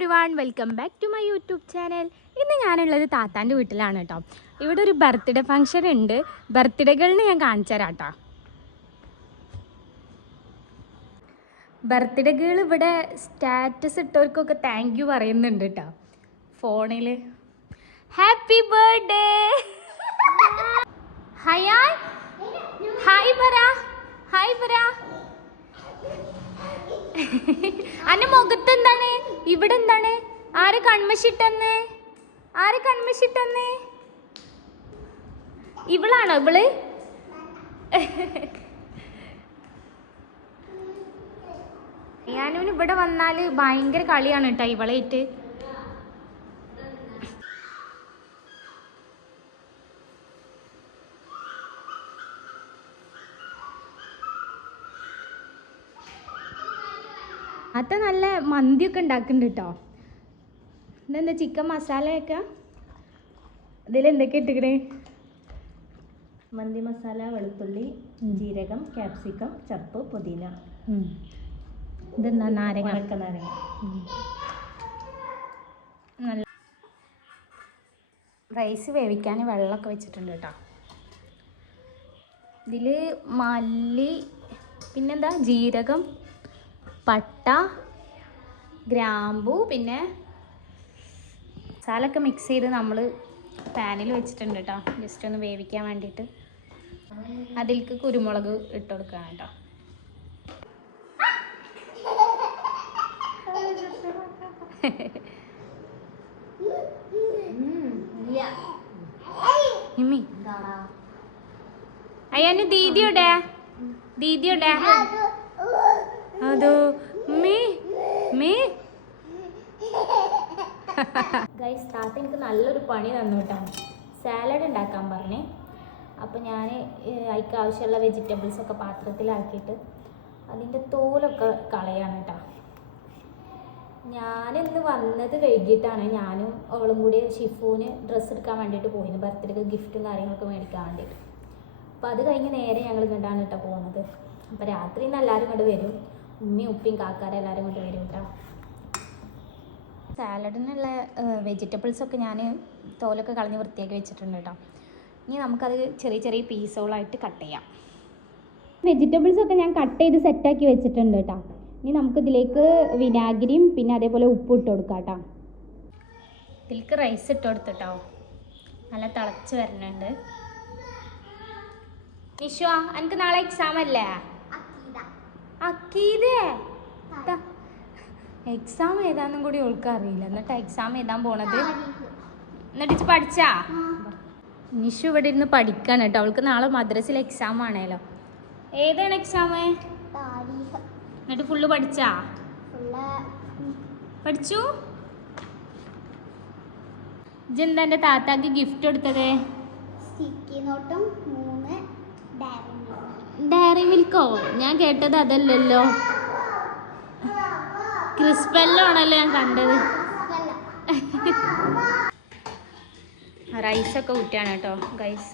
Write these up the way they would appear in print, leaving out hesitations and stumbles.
Everyone, welcome back to my YouTube channel. ഇന്ന് ഞാനുള്ളത് താത്താൻ്റെ വീട്ടിലാണ് കേട്ടോ. ഇവിടെ ഒരു ബർത്ത്ഡേ ഫംഗ്ഷൻ ഉണ്ട്. ബർത്ത്ഡേ ഗേളിനെ ഞാൻ കാണിച്ചു തരാം കേട്ടോ. ബർത്ത്ഡേ ഗേൾ ഇവിടെ സ്റ്റാറ്റസ് ഇട്ടവർക്കൊക്കെ താങ്ക് യു പറയുന്നുണ്ട് കേട്ടോ. ഫോണിൽ ഹാപ്പി ബർത്ത്ഡേ ഹായ് ഹായ് പറ, ഹായ് പറ. അന്റെ മുഖത്ത് എന്താണ്, ഇവിടെ എന്താണ്? ആര് കൺമശിട്ടെന്ന്, ആര് കൺമശിട്ടെന്ന്? ഇവളാണോ ഇവള്? ഞാനും ഇവിടെ വന്നാല് ഭയങ്കര കളിയാണ് കേട്ടോ ഇവളായിട്ട്. അത്ത നല്ല മന്തിയൊക്കെ ഉണ്ടാക്കുന്നുണ്ട് കേട്ടോ. ഇതെന്താ ചിക്കൻ മസാലയൊക്കെ ഇതിലെന്തൊക്കെ ഇട്ടിക്കണേ? മന്തി മസാല, വെളുത്തുള്ളി, ജീരകം, ക്യാപ്സിക്കം, ചപ്പ്, പുതിന. ഇതെന്താ? നാരങ്ങ, നാരങ്ങ. നല്ല റൈസ് വേവിക്കാൻ വെള്ളമൊക്കെ വെച്ചിട്ടുണ്ട് കേട്ടോ. ഇതിൽ മല്ലി, പിന്നെന്താ ജീരകം, പട്ട, ഗ്രാമ്പു, പിന്നെ മസാലയൊക്കെ മിക്സ് ചെയ്ത് നമ്മൾ പാനിൽ വെച്ചിട്ടുണ്ട് കേട്ടോ. ജസ്റ്റ് ഒന്ന് വേവിക്കാൻ വേണ്ടിയിട്ട്. അതിലേക്ക് കുരുമുളക് ഇട്ട് കൊടുക്കുകയാണ് കേട്ടോ. അയ്യാന് ദീദിയുടെ ദീദിയുടെ അതോ മീ മീ ഗൈസ്, താത്ത എനിക്ക് നല്ലൊരു പണി തന്നു കേട്ടോ. സാലഡ് ഉണ്ടാക്കാൻ പറഞ്ഞേ. അപ്പോൾ ഞാൻ അതിക്ക് ആവശ്യമുള്ള വെജിറ്റബിൾസൊക്കെ പാത്രത്തിലാക്കിയിട്ട് അതിൻ്റെ തോലൊക്കെ കളയാണ് കേട്ടോ. ഞാനിന്ന് വന്നത് വൈകിട്ടാണ്. ഞാനും അവളും കൂടി ഷിഫൂന് ഡ്രസ്സ് എടുക്കാൻ വേണ്ടിയിട്ട് പോയിരുന്നു, ബർത്ത്ഡേക്ക് ഗിഫ്റ്റും കാര്യങ്ങളൊക്കെ മേടിക്കാൻ വേണ്ടിയിട്ട്. അപ്പോൾ അത് കഴിഞ്ഞ് നേരെ ഞങ്ങൾ ഇങ്ങോട്ടാണ് കേട്ടോ പോകുന്നത്. അപ്പോൾ രാത്രി ഇന്ന് എല്ലാവരും ഇങ്ങോട്ട് വരും. ഉമ്മയും ഉപ്പയും കാക്കാരും എല്ലാവരും ഇങ്ങോട്ട് വരും കേട്ടോ. സാലഡിനുള്ള വെജിറ്റബിൾസൊക്കെ ഞാൻ തോലൊക്കെ കളഞ്ഞ് വൃത്തിയാക്കി വെച്ചിട്ടുണ്ട് കേട്ടോ. ഇനി നമുക്കത് ചെറിയ ചെറിയ പീസുകളായിട്ട് കട്ട് ചെയ്യാം. വെജിറ്റബിൾസൊക്കെ ഞാൻ കട്ട് ചെയ്ത് സെറ്റാക്കി വെച്ചിട്ടുണ്ട് കേട്ടോ. ഇനി നമുക്കിതിലേക്ക് വിനാഗിരിയും പിന്നെ അതേപോലെ ഉപ്പും ഇട്ട് കൊടുക്കാം കേട്ടോ. ഇതിലേക്ക് റൈസ് ഇട്ട് കൊടുത്തിട്ടോ. നല്ല തിളച്ച് വരുന്നുണ്ട്. നിഷു, എനിക്ക് നാളെ എക്സാം അല്ലേ? അക്കീതേ എക്സാം ഏതാന്നും കൂടി ഓൾക്ക് അറിയില്ല. എന്നിട്ട് എക്സാം എഴുതാൻ പോണത്. എന്നിട്ട് പഠിച്ചാ? നിഷു ഇവിടെ ഇരുന്ന് പഠിക്കാണ് കേട്ടോ. അവൾക്ക് നാളെ മദ്രസയിൽ എക്സാം ആണേലോ. ഏതാണ് എക്സാം? എന്നിട്ട് ഫുള്ള് പഠിച്ചാ? പഠിച്ചു? ഇജെന്താ എൻ്റെ താത്താക്ക് ഗിഫ്റ്റ് കൊടുത്തത്? ഡയറി മിൽക്കോ? ഞാൻ കേട്ടത് അതല്ലല്ലോ, ക്രിസ്പെല്ലോ ആണല്ലോ ഞാൻ കണ്ടത്. റൈസൊക്കെ ഊറ്റാണ് കേട്ടോ ഗൈസ്.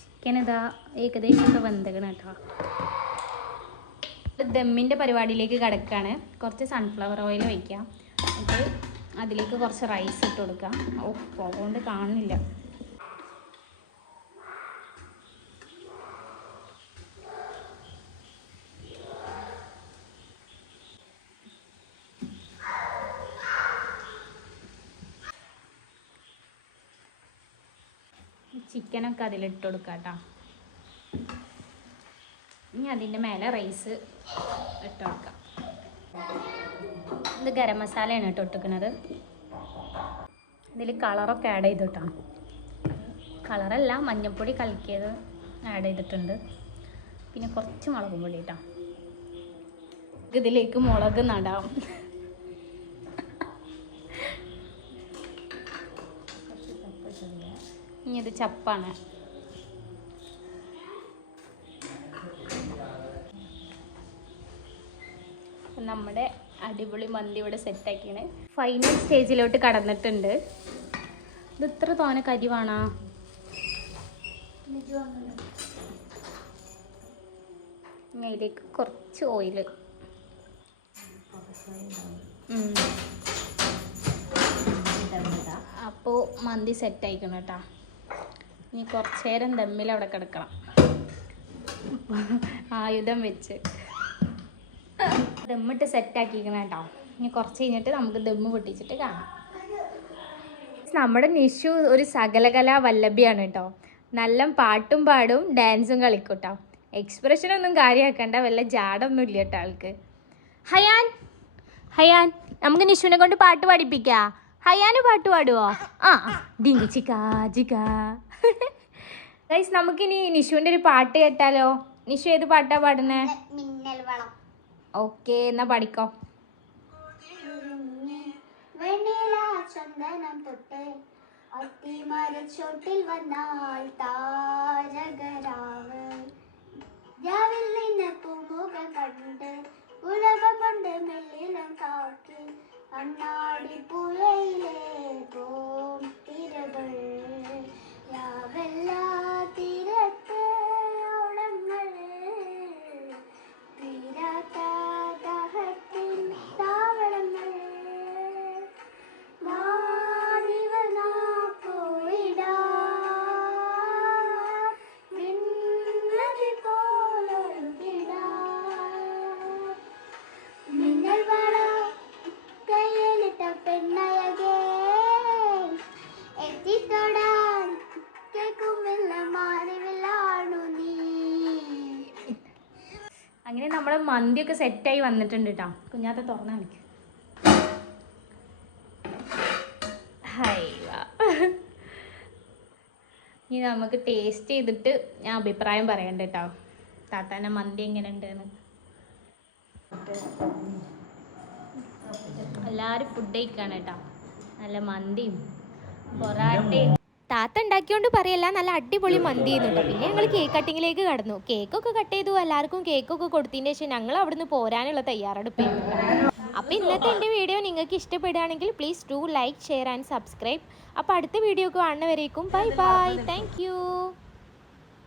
ചിക്കൻ ഇതാ ഏകദേശമൊക്കെ വെന്തകണം കേട്ടോ. ദമ്മിൻ്റെ പരിപാടിയിലേക്ക് കിടക്കുകയാണ്. കുറച്ച് സൺഫ്ലവർ ഓയിൽ ഒഴിക്കാം. എന്നിട്ട് അതിലേക്ക് കുറച്ച് റൈസ് ഇട്ട് കൊടുക്കാം. ഓ, പോകൊണ്ട് കാണുന്നില്ല. ചിക്കനൊക്കെ അതിലിട്ട് കൊടുക്കാം കേട്ടോ. ഇനി അതിൻ്റെ മേലെ റൈസ് ഇട്ട് കൊടുക്കാം. ഇത് ഗരം മസാലയാണ് കേട്ടോ ഇട്ടിരിക്കുന്നത്. ഇതിൽ കളറൊക്കെ ആഡ് ചെയ്തിട്ടോ. കളറല്ല, മഞ്ഞൾപ്പൊടി കലക്കിയത് ആഡ് ചെയ്തിട്ടുണ്ട്. പിന്നെ കുറച്ച് മുളക് പൊടി കേട്ടോ. ഇതിലേക്ക് മുളക് നടാം. ഇനി ഇത് ചപ്പാണ്. നമ്മുടെ അടിപൊളി മന്തി ഇവിടെ സെറ്റാക്കിയാണ്. ഫൈനൽ സ്റ്റേജിലോട്ട് കടന്നിട്ടുണ്ട്. ഇത് ഇത്ര തോനെ കരി വേണോ? ഇനി അതിലേക്ക് കുറച്ച് ഓയിൽ. അപ്പോൾ മന്തി സെറ്റ് ആയിക്കണം കേട്ടോ. ഇനി കുറച്ച് നേരം ദമ്മിൽ അവിടെ കിടക്കണം, ആയുധം വെച്ച് ദമ്മിട്ട് സെറ്റാക്കിക്കണം കേട്ടോ. ഇനി കുറച്ച് കഴിഞ്ഞിട്ട് നമുക്ക് ദമ്മ് പൊട്ടിച്ചിട്ട് കാണാം. നമ്മുടെ നിഷു ഒരു സകലകലാ വല്ലഭിയാണ് കേട്ടോ. നല്ല പാട്ടും പാടും ഡാൻസും കളിക്കും കേട്ടോ. എക്സ്പ്രഷനൊന്നും കാര്യമാക്കണ്ട, വല്ല ജാടൊന്നും ഇല്ല കേട്ടോ ആൾക്ക്. ഹയാൻ ഹയാൻ നമുക്ക് നിഷുവിനെ കൊണ്ട് പാട്ട് പാടിപ്പിക്കാ. ഹയാന് പാട്ട് പാടുവോ? ആ ഡിങ്കി ചിക്കാ ചിക്കാ. ഗൈസ് നമുക്കിനി നിഷുവിൻ്റെ ഒരു പാട്ട് കേട്ടാലോ? നിഷു ഏത് പാട്ടാ പാടുന്നേ? മിന്നൽ വളം. ഓക്കെ, എന്നാ പഠിക്കോ. വെണ്ണില ചന്ദനം തൊട്ട് അത്തിമരച്ചോട്ടിൽ വന്നാൽ താരകരാവ്. രാവിൽ നിന്ന് പൂമുഖം കണ്ട് ഉലകം കൊണ്ട് മെല്ലിനം കാക്കി അണ്ണാടി പുഴയിലെ പോം തിരകൾ. രാവെല്ലാ തീരത്ത് ഓളങ്ങൾ തീരാത്ത ദാഹത്തിൻ താവളങ്ങൾ. മാറിവനാ പോയിടാ മിന്നൽ പോലൊഴുകിടാ. മിന്നൽ വള കയ്യിലിട്ട പെണ്ണഴകേ എത്തിത്തൊടാൻ കേൾക്കുമില്ല മാറിവില്ലാണു നീ. അങ്ങനെ നമ്മുടെ മന്തിയൊക്കെ സെറ്റായി വന്നിട്ടുണ്ട് കേട്ടോ. കുഞ്ഞാത്ത തുറന്നു കാണിക്കും. ഇനി നമുക്ക് ടേസ്റ്റ് ചെയ്തിട്ട് ഞാൻ അഭിപ്രായം പറയണ്ട കേട്ടോ. താത്താൻ്റെ മന്തി എങ്ങനെ ഉണ്ടെന്ന്. എല്ലാവരും ഫുഡ് കഴിക്കാണ് കേട്ടോ. നല്ല മന്തിയും പൊറാട്ടയും. താത്ത ഉണ്ടാക്കിയോണ്ട് പറയല്ല, നല്ല അടിപൊളി മന്തി ചെയ്യുന്നുണ്ടോ. പിന്നെ ഞങ്ങൾ കേക്ക് കട്ടിങ്ങിലേക്ക് കടന്നു. കേക്കൊക്കെ കട്ട് ചെയ്തു, എല്ലാവർക്കും കേക്കൊക്കെ കൊടുത്തതിന് ശേഷം ഞങ്ങൾ അവിടുന്ന് പോരാനുള്ള തയ്യാറെടുപ്പായിരുന്നു. അപ്പോൾ ഇന്നത്തെ എൻ്റെ വീഡിയോ നിങ്ങൾക്ക് ഇഷ്ടപ്പെടുകയാണെങ്കിൽ please do like, share and subscribe. അപ്പോൾ അടുത്ത വീഡിയോ കാണുന്നവരേക്കും ബൈ ബൈ. Thank U.